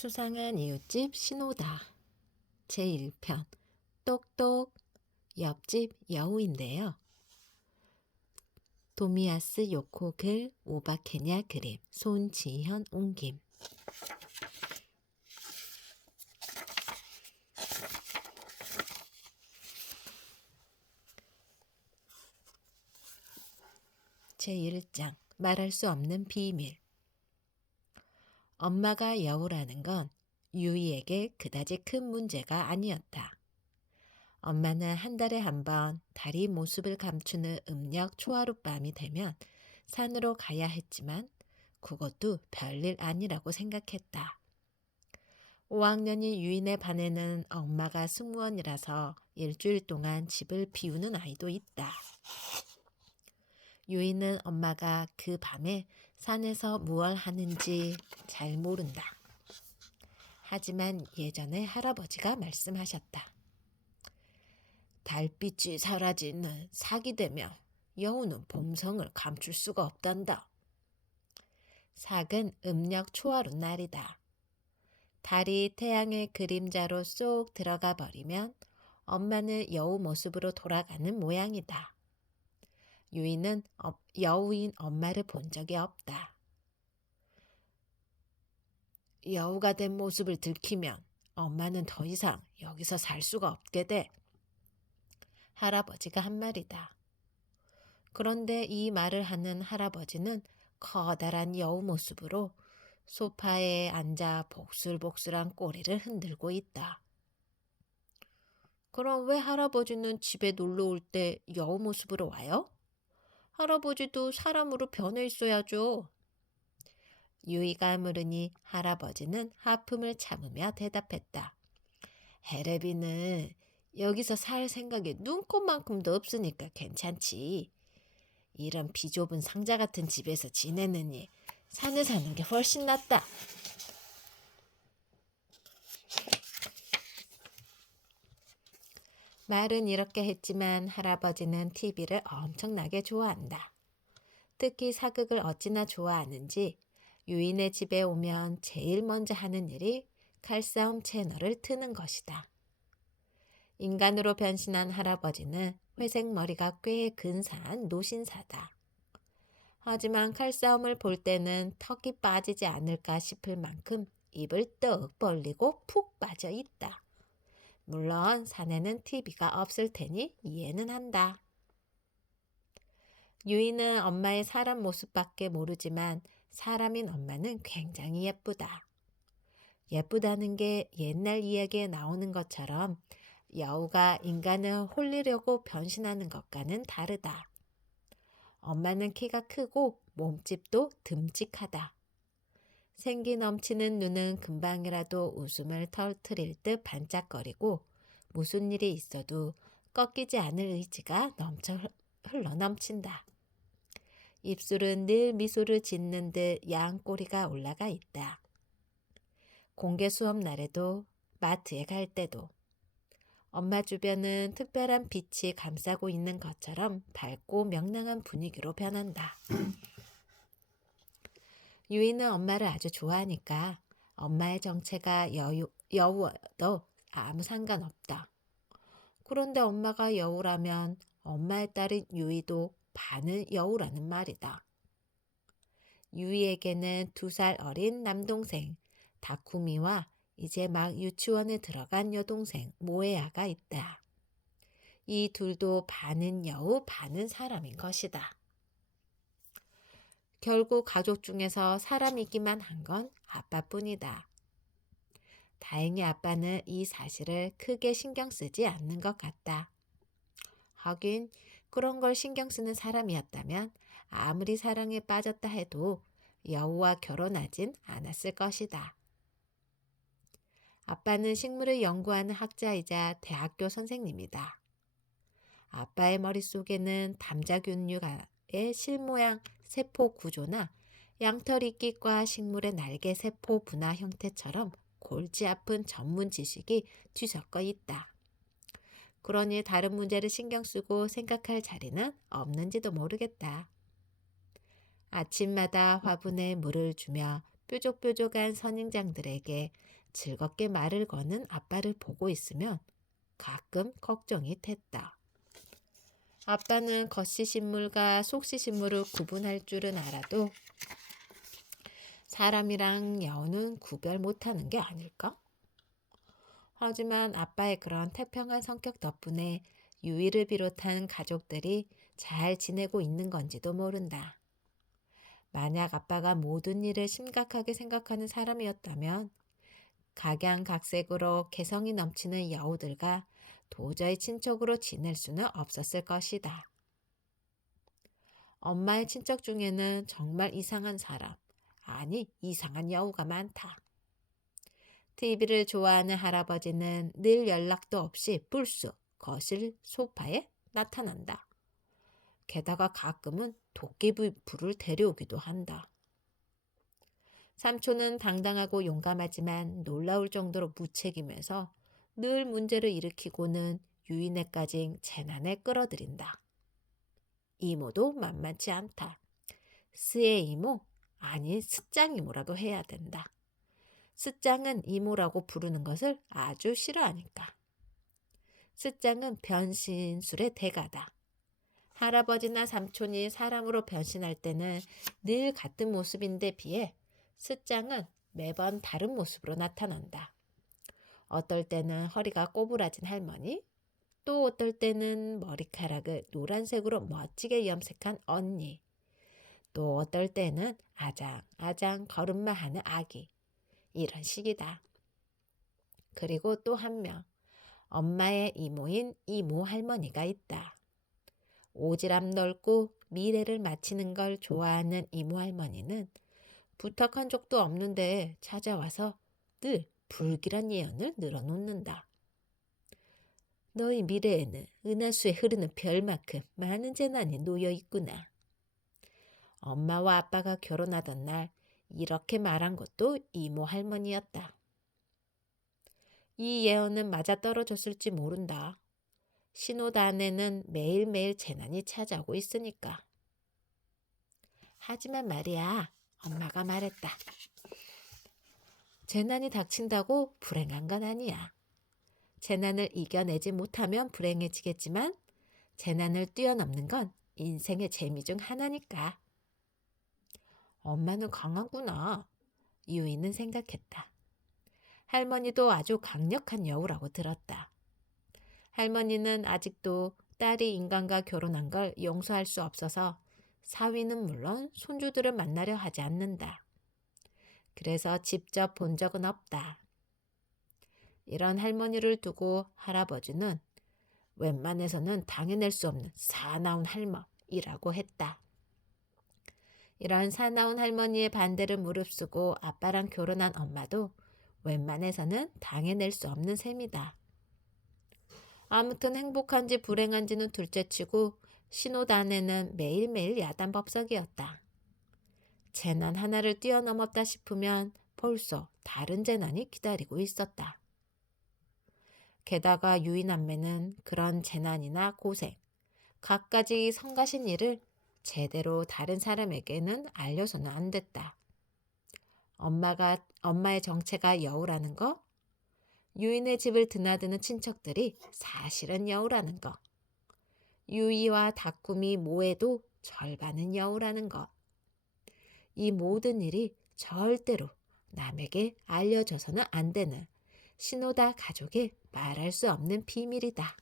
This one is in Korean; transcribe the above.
수상한 이웃집 신호다. 제1편 똑똑 옆집 여우인데요. 도미아스 요코 글, 오바케냐 그림, 손지현 옮김. 제1장 말할 수 없는 비밀. 엄마가 여우라는 건 유이에게 그다지 큰 문제가 아니었다. 엄마는 한 달에 한 번 달이 모습을 감추는 음력 초하룻밤이 되면 산으로 가야 했지만 그것도 별일 아니라고 생각했다. 5학년인 유인의 반에는 엄마가 승무원이라서 일주일 동안 집을 비우는 아이도 있다. 유인은 엄마가 그 밤에 산에서 무얼 하는지 잘 모른다. 하지만 예전에 할아버지가 말씀하셨다. 달빛이 사라지는 사기 되며 여우는 범성을 감출 수가 없단다. 삭은 음력 초하루 날이다. 달이 태양의 그림자로 쏙 들어가 버리면 엄마는 여우 모습으로 돌아가는 모양이다. 유이는 여우인 엄마를 본 적이 없다. 여우가 된 모습을 들키면 엄마는 더 이상 여기서 살 수가 없게 돼. 할아버지가 한 말이다. 그런데 이 말을 하는 할아버지는 커다란 여우 모습으로 소파에 앉아 복슬복슬한 꼬리를 흔들고 있다. 그럼 왜 할아버지는 집에 놀러 올 때 여우 모습으로 와요? 할아버지도 사람으로 변해 있어야죠. 유이가 물으니 할아버지는 하품을 참으며 대답했다. 헤레비는 여기서 살 생각에 눈꼽만큼도 없으니까 괜찮지. 이런 비좁은 상자 같은 집에서 지내느니 산에 사는 게 훨씬 낫다. 말은 이렇게 했지만 할아버지는 TV를 엄청나게 좋아한다. 특히 사극을 어찌나 좋아하는지 유인의 집에 오면 제일 먼저 하는 일이 칼싸움 채널을 트는 것이다. 인간으로 변신한 할아버지는 회색 머리가 꽤 근사한 노신사다. 하지만 칼싸움을 볼 때는 턱이 빠지지 않을까 싶을 만큼 입을 떡 벌리고 푹 빠져 있다. 물론 산에는 TV가 없을 테니 이해는 한다. 유이는 엄마의 사람 모습밖에 모르지만 사람인 엄마는 굉장히 예쁘다. 예쁘다는 게 옛날 이야기에 나오는 것처럼 여우가 인간을 홀리려고 변신하는 것과는 다르다. 엄마는 키가 크고 몸집도 듬직하다. 생기 넘치는 눈은 금방이라도 웃음을 터뜨릴 듯 반짝거리고 무슨 일이 있어도 꺾이지 않을 의지가 흘러넘친다. 입술은 늘 미소를 짓는 듯 야한 꼬리가 올라가 있다. 공개 수업 날에도 마트에 갈 때도 엄마 주변은 특별한 빛이 감싸고 있는 것처럼 밝고 명랑한 분위기로 변한다. 유이는 엄마를 아주 좋아하니까 엄마의 정체가 여우여도 아무 상관없다. 그런데 엄마가 여우라면 엄마의 딸인 유이도 반은 여우라는 말이다. 유이에게는 2살 어린 남동생 다쿠미와 이제 막 유치원에 들어간 여동생 모에야가 있다. 이 둘도 반은 여우 반은 사람인 것이다. 결국 가족 중에서 사람이기만 한 건 아빠뿐이다. 다행히 아빠는 이 사실을 크게 신경 쓰지 않는 것 같다. 하긴 그런 걸 신경 쓰는 사람이었다면 아무리 사랑에 빠졌다 해도 여우와 결혼하진 않았을 것이다. 아빠는 식물을 연구하는 학자이자 대학교 선생님이다. 아빠의 머릿속에는 담자균류의 실모양 세포 구조나 양털 이끼과 식물의 날개 세포 분화 형태처럼 골치 아픈 전문 지식이 뒤섞여 있다. 그러니 다른 문제를 신경 쓰고 생각할 자리는 없는지도 모르겠다. 아침마다 화분에 물을 주며 뾰족뾰족한 선인장들에게 즐겁게 말을 거는 아빠를 보고 있으면 가끔 걱정이 됐다. 아빠는 겉시신물과 속시신물을 구분할 줄은 알아도 사람이랑 여우는 구별 못하는 게 아닐까? 하지만 아빠의 그런 태평한 성격 덕분에 유이를 비롯한 가족들이 잘 지내고 있는 건지도 모른다. 만약 아빠가 모든 일을 심각하게 생각하는 사람이었다면 각양각색으로 개성이 넘치는 여우들과 도저히 친척으로 지낼 수는 없었을 것이다. 엄마의 친척 중에는 정말 이상한 사람, 아니 이상한 여우가 많다. TV를 좋아하는 할아버지는 늘 연락도 없이 불쑥 거실 소파에 나타난다. 게다가 가끔은 도깨비불을 데려오기도 한다. 삼촌은 당당하고 용감하지만 놀라울 정도로 무책임해서 늘 문제를 일으키고는 유인에까지 재난에 끌어들인다. 이모도 만만치 않다. 스의 이모, 아니 스짱 이모라고 해야 된다. 스짱은 이모라고 부르는 것을 아주 싫어하니까. 스짱은 변신술의 대가다. 할아버지나 삼촌이 사람으로 변신할 때는 늘 같은 모습인데 비해 스짱은 매번 다른 모습으로 나타난다. 어떨 때는 허리가 꼬부라진 할머니, 또 어떨 때는 머리카락을 노란색으로 멋지게 염색한 언니, 또 어떨 때는 아장아장 걸음마 하는 아기, 이런 식이다. 그리고 또 한 명, 엄마의 이모인 이모 할머니가 있다. 오지랖 넓고 미래를 맞히는 걸 좋아하는 이모 할머니는 부탁한 적도 없는데 찾아와서 늘 불길한 예언을 늘어놓는다. 너희 미래에는 은하수에 흐르는 별만큼 많은 재난이 놓여 있구나. 엄마와 아빠가 결혼하던 날 이렇게 말한 것도 이모 할머니였다. 이 예언은 맞아떨어졌을지 모른다. 신호드 안에는 매일매일 재난이 찾아오고 있으니까. 하지만 말이야, 엄마가 말했다. 재난이 닥친다고 불행한 건 아니야. 재난을 이겨내지 못하면 불행해지겠지만 재난을 뛰어넘는 건 인생의 재미 중 하나니까. 엄마는 강하구나. 유이는 생각했다. 할머니도 아주 강력한 여우라고 들었다. 할머니는 아직도 딸이 인간과 결혼한 걸 용서할 수 없어서 사위는 물론 손주들을 만나려 하지 않는다. 그래서 직접 본 적은 없다. 이런 할머니를 두고 할아버지는 웬만해서는 당해낼 수 없는 사나운 할머니라고 했다. 이런 사나운 할머니의 반대를 무릅쓰고 아빠랑 결혼한 엄마도 웬만해서는 당해낼 수 없는 셈이다. 아무튼 행복한지 불행한지는 둘째치고 신호단에는 매일매일 야단법석이었다. 재난 하나를 뛰어넘었다 싶으면 벌써 다른 재난이 기다리고 있었다. 게다가 유이남매는 그런 재난이나 고생, 갖가지 성가신 일을 제대로 다른 사람에게는 알려서는 안 됐다. 엄마의 정체가 여우라는 거, 유인의 집을 드나드는 친척들이 사실은 여우라는 거, 유이와 다꾸미 모에도 절반은 여우라는 것. 이 모든 일이 절대로 남에게 알려져서는 안 되는 신호다 가족의 말할 수 없는 비밀이다.